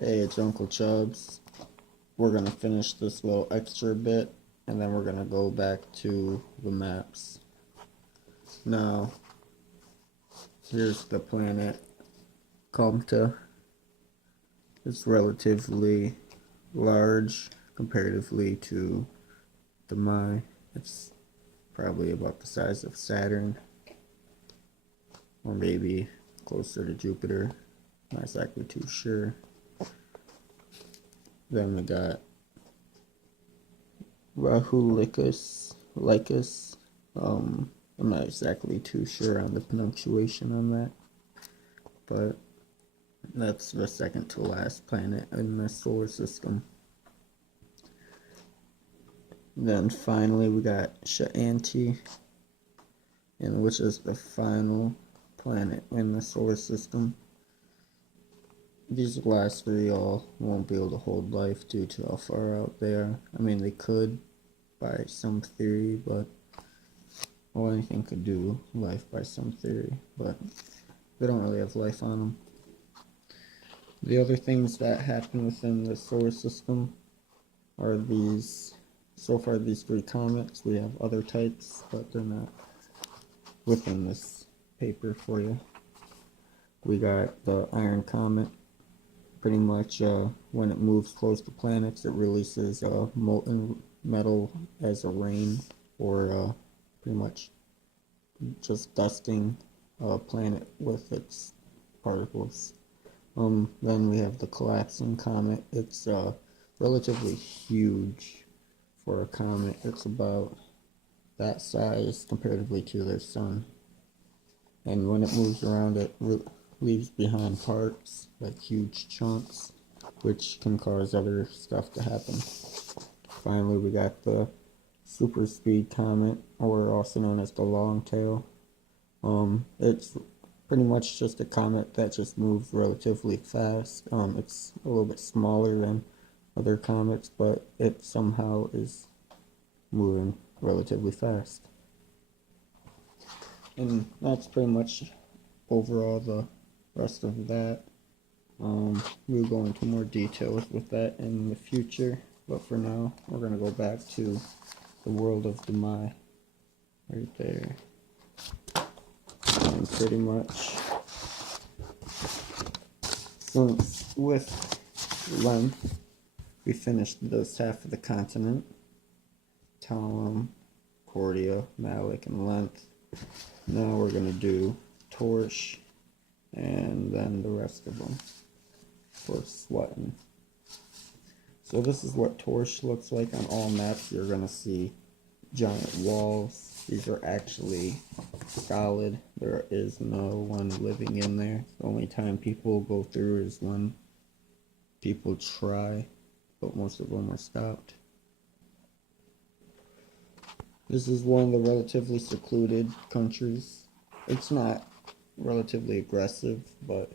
Hey, it's Uncle Chubbs. We're gonna finish this little extra bit and then we're gonna go back to the maps. Now, here's the planet Comta. It's relatively large comparatively to the Mai. It's probably about the size of Saturn, or maybe closer to Jupiter. Not exactly too sure. Then we got Lycus. I'm not exactly too sure on the pronunciation on that, but that's the second to last planet in the solar system. Then finally we got Sha'anti, and which is the final planet in the solar system. These last three all won't be able to hold life due to how far out they are. I mean, they could by some theory, but well, anything could do life by some theory, but they don't really have life on them. The other things that happen within the solar system are these, so far these three comets. We have other types, but they're not within this paper for you. We got the Iron Comet. Pretty much when it moves close to planets, it releases molten metal as a rain, or pretty much just dusting a planet with its particles. Then we have the collapsing comet. It's relatively huge for a comet. It's about that size comparatively to their sun. And when it moves around, it leaves behind parts, like huge chunks, which can cause other stuff to happen. Finally, we got the super speed comet, or also known as the long tail. It's pretty much just a comet that just moves relatively fast. It's a little bit smaller than other comets, but it somehow is moving relatively fast. And that's pretty much overall the rest of that. We'll go into more details with that in the future, but for now, we're going to go back to the world of the Mai, right there. And pretty much, since with length, we finished this half of the continent, Talum, Cordia, Malik, and length. Now we're going to do Torch, and then the rest of them for swuhton. So this is what Torch looks like on all maps. You're going to see giant walls. These are actually solid. There is no one living in there. The only time people go through is when people try, but most of them are stopped. This is one of the relatively secluded countries. It's not relatively aggressive, but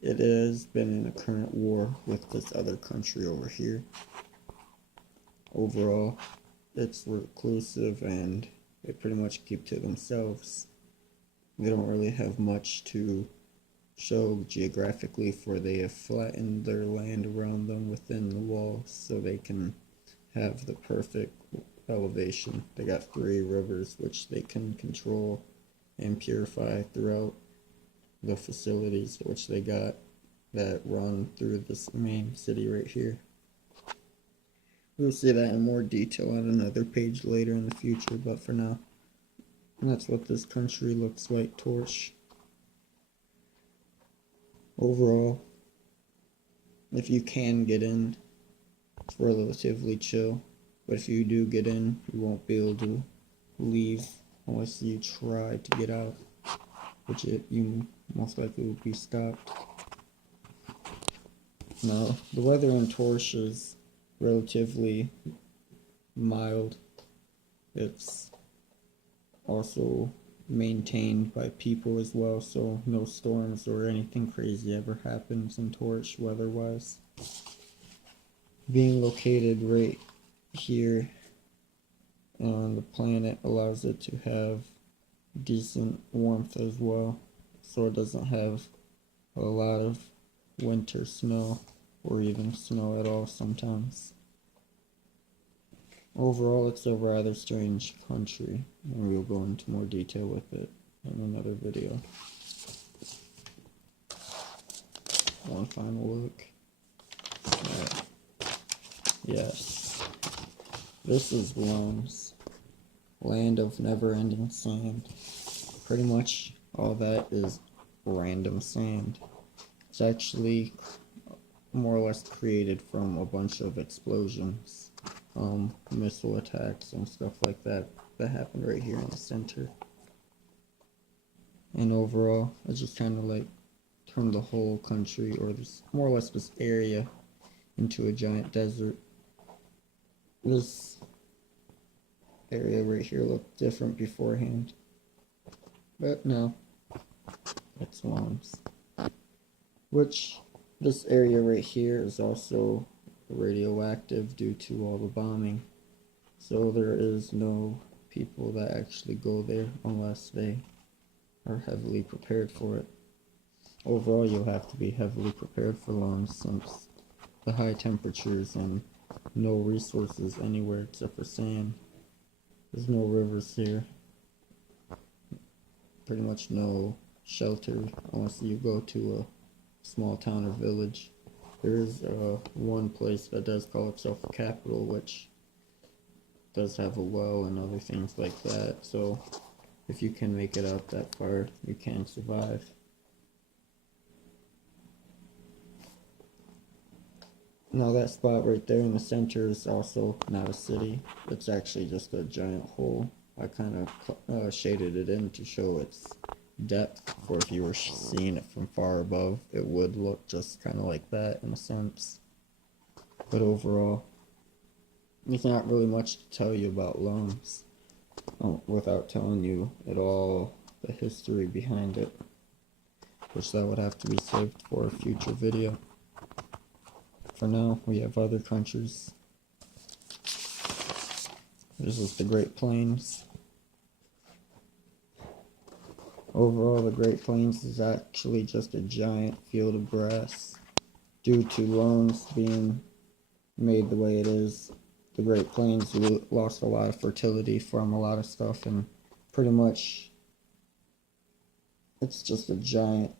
it has been in a current war with this other country over here. Overall, it's reclusive and they pretty much keep to themselves. They don't really have much to show geographically, for they have flattened their land around them within the walls so they can have the perfect elevation. They got 3 rivers which they can control and purify throughout the facilities which they got that run through this main city right here. We'll see that in more detail on another page later in the future, but for now, that's what this country looks like, Torch. Overall, if you can get in, it's relatively chill, but if you do get in, you won't be able to leave unless you try to get out, which you most likely will be stopped. Now, the weather in Torch is relatively mild. It's also maintained by people as well, so no storms or anything crazy ever happens in Torch weather-wise. Being located right here on the planet allows it to have decent warmth as well, so it doesn't have a lot of winter snow or even snow at all sometimes. Overall, it's a rather strange country, and we'll go into more detail with it in another video. One final look. Yes, this is Worms, land of never-ending sand. Pretty much all that is random sand. It's actually more or less created from a bunch of explosions, missile attacks and stuff like that happened right here in the center. And overall, it's just kind of like turned the whole country, or this more or less this area, into a giant desert. This area right here looked different beforehand, but no, it's Worms. Which, this area right here is also radioactive due to all the bombing, so there is no people that actually go there unless they are heavily prepared for it. Overall, you'll have to be heavily prepared for Worms since the high temperatures and no resources anywhere except for sand. There's no rivers here. Pretty much no shelter unless you go to a small town or village. There is one place that does call itself a capital, which does have a well and other things like that. So if you can make it out that far, you can survive. Now that spot right there in the center is also not a city. It's actually just a giant hole. I kind of shaded it in to show its depth, for if you were seeing it from far above, it would look just kind of like that in a sense. But overall, there's not really much to tell you about Worms without telling you it all, the history behind it, which that would have to be saved for a future video. For now, we have other countries. This is the Great Plains. Overall, the Great Plains is actually just a giant field of grass. Due to Worms being made the way it is, the Great Plains lost a lot of fertility from a lot of stuff, and pretty much it's just a giant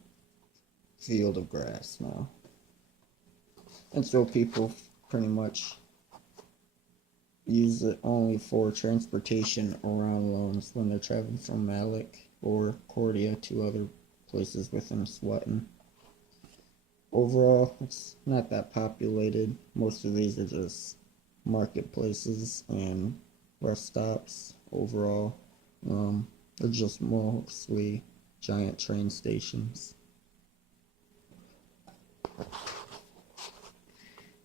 field of grass now. And so people pretty much use it only for transportation around Worms when they're traveling from Malik or Cordia to other places within swuhton. Overall, it's not that populated. Most of these are just marketplaces and rest stops. Overall, they're just mostly giant train stations.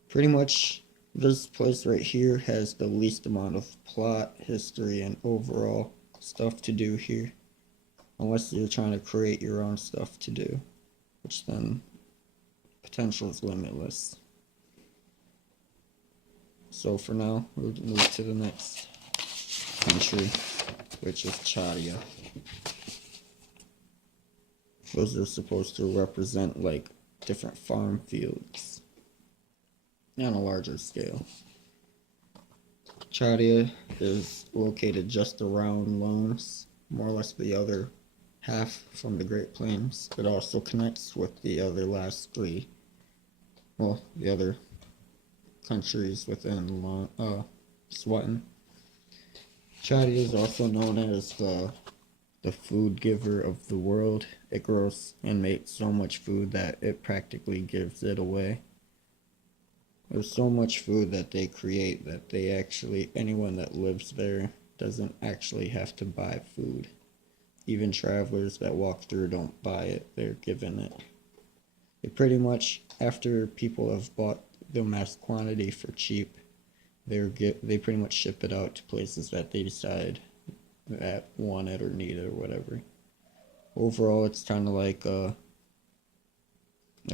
Pretty much, this place right here has the least amount of plot, history, and overall stuff to do here. Unless you're trying to create your own stuff to do, which then potential is limitless. So for now, we'll move to the next country, which is Chadia. Those are supposed to represent like different farm fields on a larger scale. Chadia is located just around Worms, more or less the other half from the Great Plains. It also connects with the other last three, well, the other countries within swuhton. Chadia is also known as the food giver of the world. It grows and makes so much food that it practically gives it away. There's so much food that they create that they actually, anyone that lives there doesn't actually have to buy food. Even travelers that walk through don't buy it, they're given it. They pretty much, after people have bought the mass quantity for cheap, they pretty much ship it out to places that they decide that want it or need it or whatever. Overall, it's kind of like a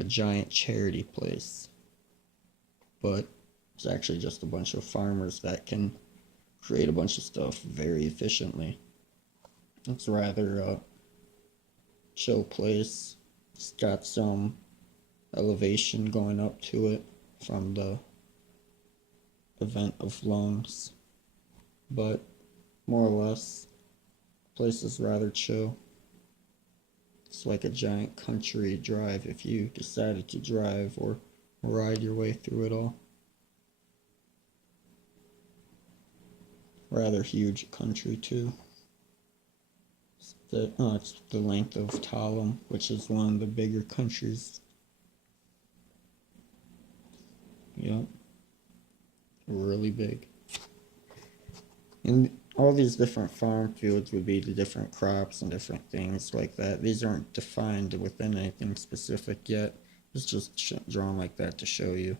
giant charity place. But it's actually just a bunch of farmers that can create a bunch of stuff very efficiently. It's rather a chill place. It's got some elevation going up to it. from the event of loans, but more or less, the place is rather chill. It's like a giant country drive if you decided to drive or ride your way through it all. Rather huge country too. It's the length of Talim, which is one of the bigger countries. Yep. Really big. And all these different farm fields would be the different crops and different things like that. These aren't defined within anything specific yet. It's just drawn like that to show you,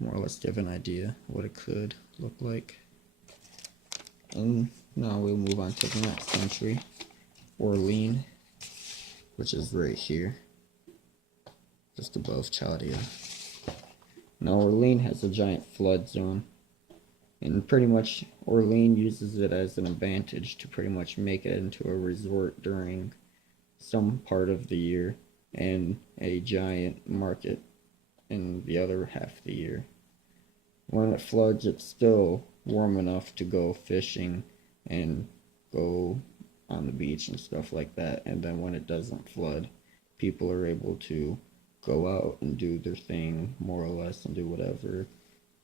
more or less give an idea what it could look like. And now we'll move on to the next country, Orlean, which is right here, just above Chaldea. Now Orlean has a giant flood zone, and pretty much Orlean uses it as an advantage to pretty much make it into a resort during some part of the year and a giant market in the other half of the year. When it floods, it's still warm enough to go fishing and go on the beach and stuff like that. And then when it doesn't flood, people are able to go out and do their thing, more or less, and do whatever.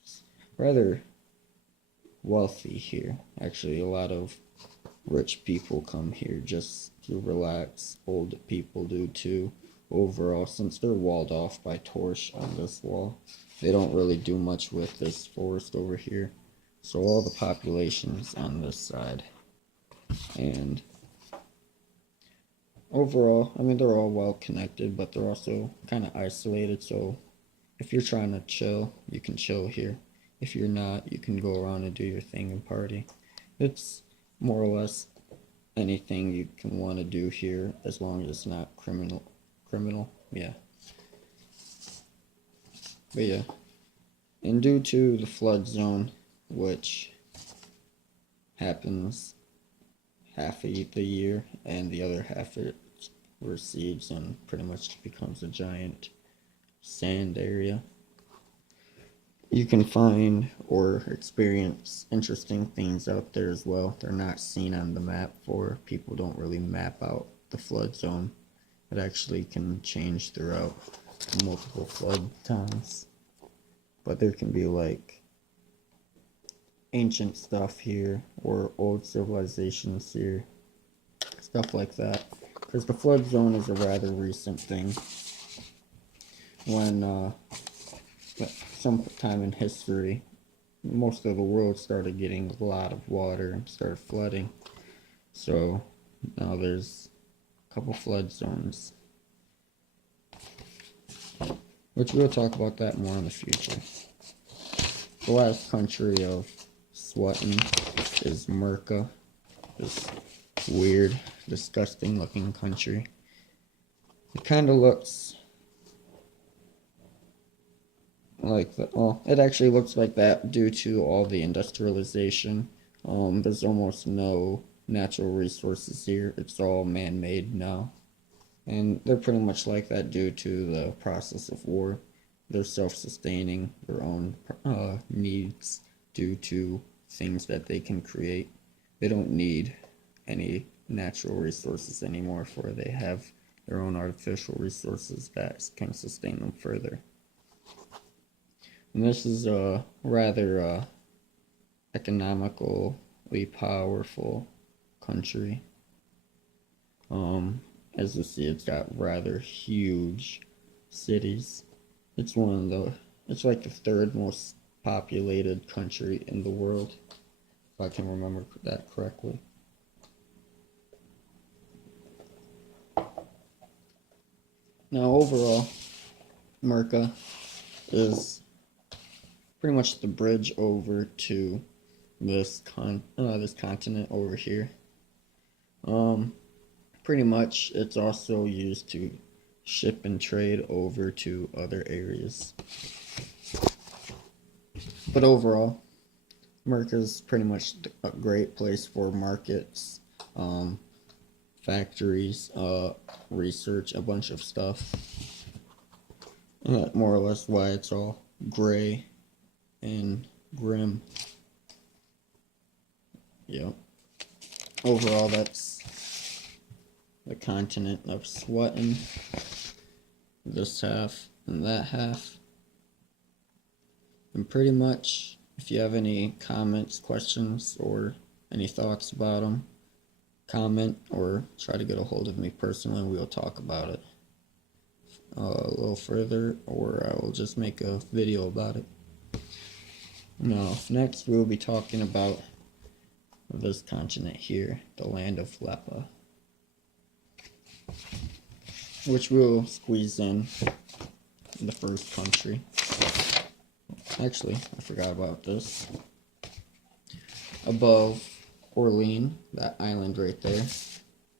It's rather wealthy here. Actually, a lot of rich people come here just to relax. Old people do too. Overall, since they're walled off by torch on this wall, they don't really do much with this forest over here. So all the population's on this side. And overall, I mean, they're all well connected, but they're also kind of isolated. So if you're trying to chill, you can chill here. If you're not, you can go around and do your thing and party. It's more or less anything you can want to do here, as long as it's not criminal, yeah. But yeah, and due to the flood zone, which happens half of the year, and the other half it recedes and pretty much becomes a giant sand area, you can find or experience interesting things out there as well. They're not seen on the map, for people don't really map out the flood zone. It actually can change throughout multiple flood times. But there can be like ancient stuff here, or old civilizations here, stuff like that. Because the flood zone is a rather recent thing. When sometime in history, most of the world started getting a lot of water and started flooding. So now there's a couple flood zones, which we'll talk about that more in the future. The last country of swuhton is Merca, this weird, disgusting looking country. It kind of looks like that. Well, it actually looks like that due to all the industrialization. There's almost no natural resources here. It's all man-made now. And they're pretty much like that due to the process of war. They're self-sustaining their own needs due to things that they can create. They don't need any natural resources anymore, for they have their own artificial resources that can sustain them further. And this is a rather economically powerful country. As you see, it's got rather huge cities. It's it's like the third most populated country in the world, if I can remember that correctly. Now overall, Merca is pretty much the bridge over to this continent over here. Pretty much it's also used to ship and trade over to other areas. But overall, Merca's pretty much a great place for markets, factories, research, a bunch of stuff. More or less why it's all gray, and grim. Yep. Overall, that's the continent of swuhton. This half and that half. And pretty much, if you have any comments, questions, or any thoughts about them, comment or try to get a hold of me personally and we'll talk about it a little further, or I will just make a video about it. Now, next we'll be talking about this continent here, the land of Leppa, which we'll squeeze in the first country. Actually, I forgot about this. Above Orleans, that island right there,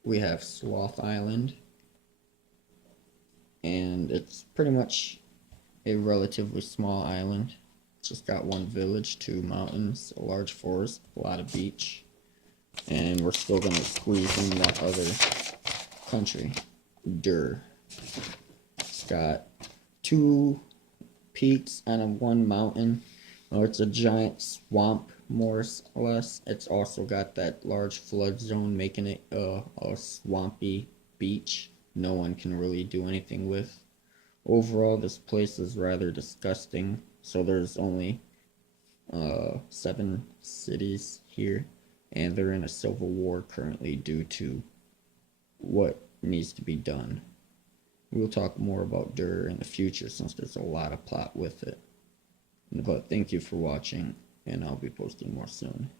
we have Swuhton Island, and it's pretty much a relatively small island. It's just got one village, 2 mountains, a large forest, a lot of beach, and we're still gonna squeeze in that other country, Dur. It's got 2 peaks on one mountain. It's a giant swamp, more or less. It's also got that large flood zone, making it a swampy beach no one can really do anything with. Overall, this place is rather disgusting. So there's only 7 cities here, and they're in a civil war currently due to what needs to be done. We'll talk more about Dur in the future since there's a lot of plot with it. But thank you for watching, and I'll be posting more soon.